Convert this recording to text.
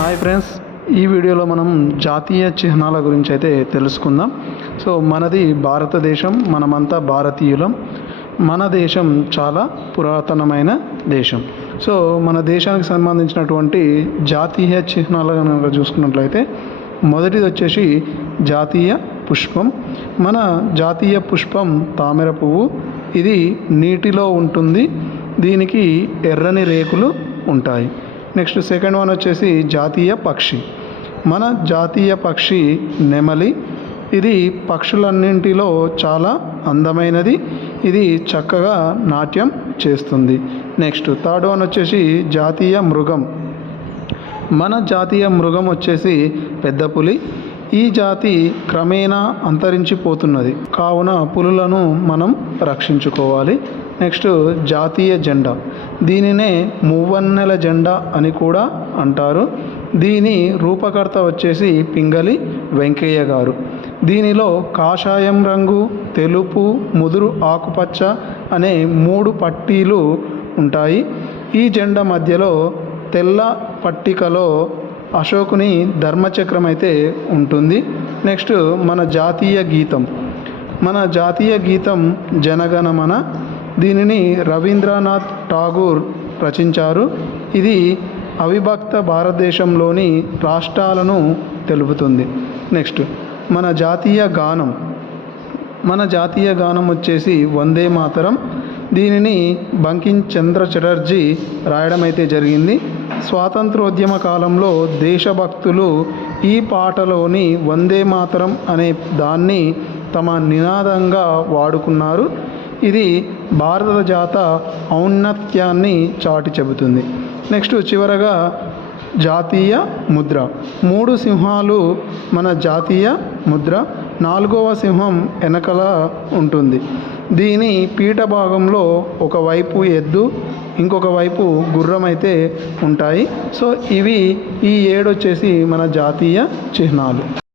Hi friends ఈ వీడియోలో మనం జాతీయ చిహ్నాల గురించి అయితే తెలుసుకుందాం. సో మనది భారతదేశం మనమంతా భారతీయులం. మన దేశం చాలా పురాతనమైన దేశం. సో మన దేశానికి సంబంధించినటువంటి జాతీయ చిహ్నాలు కనుక చూసుకున్నట్లయితే మొదటిది వచ్చేసి జాతీయ పుష్పం. మన జాతీయ పుష్పం తామర పువ్వు. ఇది నీటిలో ఉంటుంది. దీనికి ఎర్రని రేకులు ఉంటాయి. నెక్స్ట్ సెకండ్ వన్ వచ్చేసి జాతీయ పక్షి. మన జాతీయ పక్షి నెమలి. ఇది పక్షులన్నింటిలో చాలా అందమైనది. ఇది చక్కగా నాట్యం చేస్తుంది. నెక్స్ట్ థర్డ్ వన్ వచ్చేసి జాతీయ మృగం. మన జాతీయ మృగం వచ్చేసి పెద్ద పులి. ఈ జాతి క్రమేణా అంతరించిపోతున్నది. కావున పులులను మనం రక్షించుకోవాలి. నెక్స్ట్ జాతీయ జెండా. దీనినే మువ్వన్నెల జెండా అని కూడా అంటారు. దీని రూపకర్త వచ్చేసి పింగళి వెంకయ్య గారు. దీనిలో కాషాయం రంగు తెలుపు ముదురు ఆకుపచ్చ అనే మూడు పట్టీలు ఉంటాయి. ఈ జెండా మధ్యలో తెల్ల పట్టికలో అశోకుని ధర్మచక్రం అయితే ఉంటుంది. నెక్స్ట్ మన జాతీయ గీతం. మన జాతీయ గీతం జనగణమన. దీనిని రవీంద్రనాథ్ ఠాగూర్ రచించారు. ఇది అవిభక్త భారతదేశంలోని రాష్ట్రాలను తెలుపుతుంది. నెక్స్ట్ మన జాతీయ గానం. మన జాతీయ గానం వచ్చేసి వందే మాతరం. దీనిని బంకిం చంద్ర చటర్జీ రాయడం అయితే జరిగింది. స్వాతంత్రోద్యమ కాలంలో దేశభక్తులు ఈ పాటలోని వందే మాతరం అనే దాన్ని తమ నినాదంగా వాడుకున్నారు. ఇది భారత జాత ఔన్నత్యాన్ని చాటి చెబుతుంది. నెక్స్ట్ చివరగా జాతీయ ముద్ర. మూడు సింహాలు మన జాతీయ ముద్ర. నాలుగవ సింహం వెనకల ఉంటుంది. దీని పీఠ భాగంలో ఒకవైపు ఎద్దు ఇంకొక వైపు గుర్రం అయితే ఉంటాయి. సో ఇవి ఈ ఏడు వచ్చేసి మన జాతీయ చిహ్నాలు.